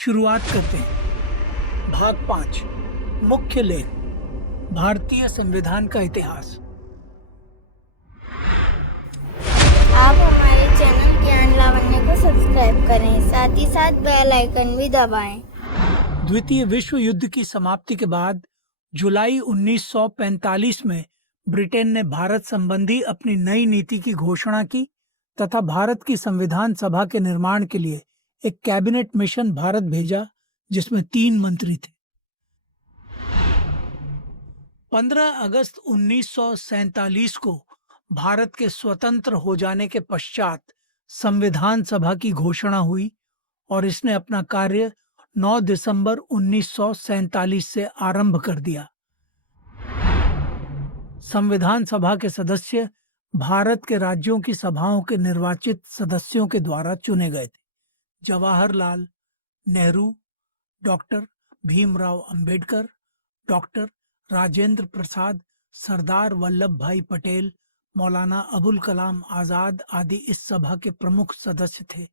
शुरुआत करते हैं। भाग 5 मुख्य लेख भारतीय संविधान का इतिहास। आप हमारे चैनल ज्ञान लावण्य को सब्सक्राइब करें, साथ ही साथ बेल आइकन भी दबाएं। द्वितीय विश्व युद्ध की समाप्ति के बाद जुलाई 1945 में ब्रिटेन ने भारत संबंधी अपनी नई नीति की घोषणा की तथा भारत की संविधान सभा के निर्माण के लिए एक कैबिनेट मिशन भारत भेजा, जिसमें 3 मंत्री थे। 15 अगस्त 1947 को भारत के स्वतंत्र हो जाने के पश्चात संविधान सभा की घोषणा हुई और इसने अपना कार्य 9 दिसंबर 1947 से आरंभ कर दिया। संविधान सभा के सदस्य भारत के राज्यों की सभाओं के निर्वाचित सदस्यों के द्वारा चुने गए थे। जवाहरलाल नेहरू, डॉक्टर भीमराव अंबेडकर, डॉक्टर राजेंद्र प्रसाद, सरदार वल्लभ भाई पटेल, मौलाना अबुल कलाम आजाद आदि इस सभा के प्रमुख सदस्य थे।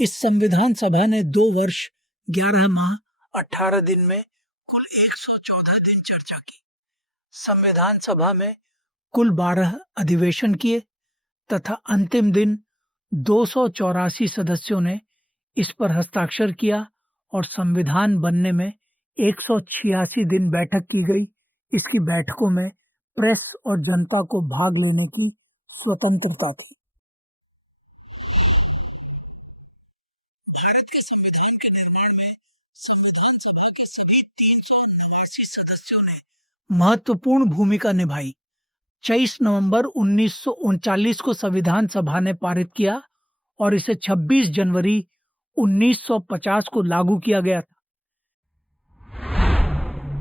इस संविधान सभा ने 2 वर्ष 11 माह 18 दिन में कुल 114 दिन चर्चा की। संविधान सभा में कुल 12 अधिवेशन किए तथा अंतिम दिन 284 सदस्यों ने इस पर हस्ताक्षर किया और संविधान बनने में 186 दिन बैठक की गई। इसकी बैठकों में प्रेस और जनता को भाग लेने की स्वतंत्रता थी। भारत के संविधान के निर्माण में संविधान सभा के सभी 389 सदस्यों ने महत्वपूर्ण भूमिका निभाई। 23 नवंबर 1939 को संविधान सभा ने पारित किया और इसे 26 जनवरी 1950 को लागू किया गया था।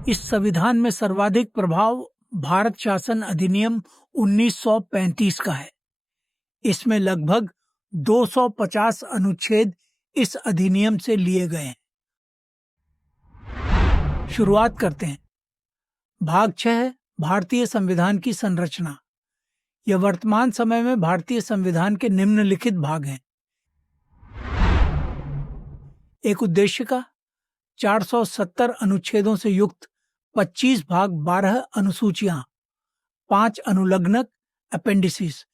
इस संविधान में सर्वाधिक प्रभाव भारत शासन अधिनियम 1935 का है। इसमें लगभग 250 अनुच्छेद इस अधिनियम से लिए गए हैं। शुरुआत करते हैं। भाग 6 है भारतीय संविधान की संरचना। यह वर्तमान समय में भारतीय संविधान के निम्नलिखित भाग हैं। एक उद्देशिका, 470 अनुच्छेदों से युक्त 25 भाग 12 अनुसूचियां, 5 अनुलग्नक अपेंडिसेस,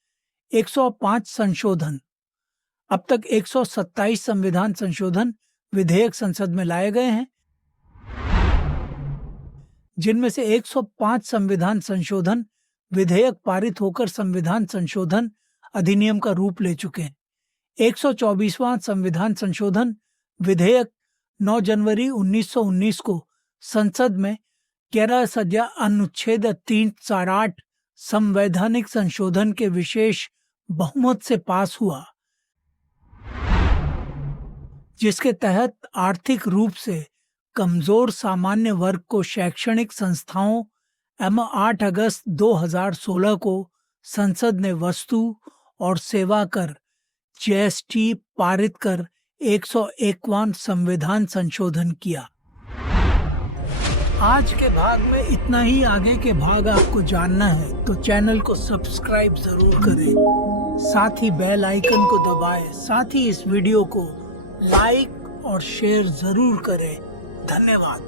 105 संशोधन। अब तक 127 संविधान संशोधन विधेयक संसद में लाए गए हैं, जिनमें से 105 संविधान संशोधन विधेयक पारित होकर संविधान संशोधन अधिनियम का रूप ले चुके हैं। 124वां संविधान संशोधन विधेयक 9 जनवरी 1919 को संसद में 11 सज्जा अनुच्छेद 368 संवैधानिक संशोधन के विशेष बहुमत से पास हुआ, जिसके तहत आर्थिक रूप से कमजोर सामान्य वर्ग को शैक्षणिक संस्थाओं एवं 8 अगस्त 2016 को संसद ने वस्तु और सेवा कर जीएसटी पारित कर 101वां संविधान संशोधन किया। आज के भाग में इतना ही। आगे के भाग आपको जानना है तो चैनल को सब्सक्राइब जरूर करें, साथ ही बेल आइकन को दबाएं, साथ ही इस वीडियो को लाइक और शेयर जरूर करें। धन्यवाद।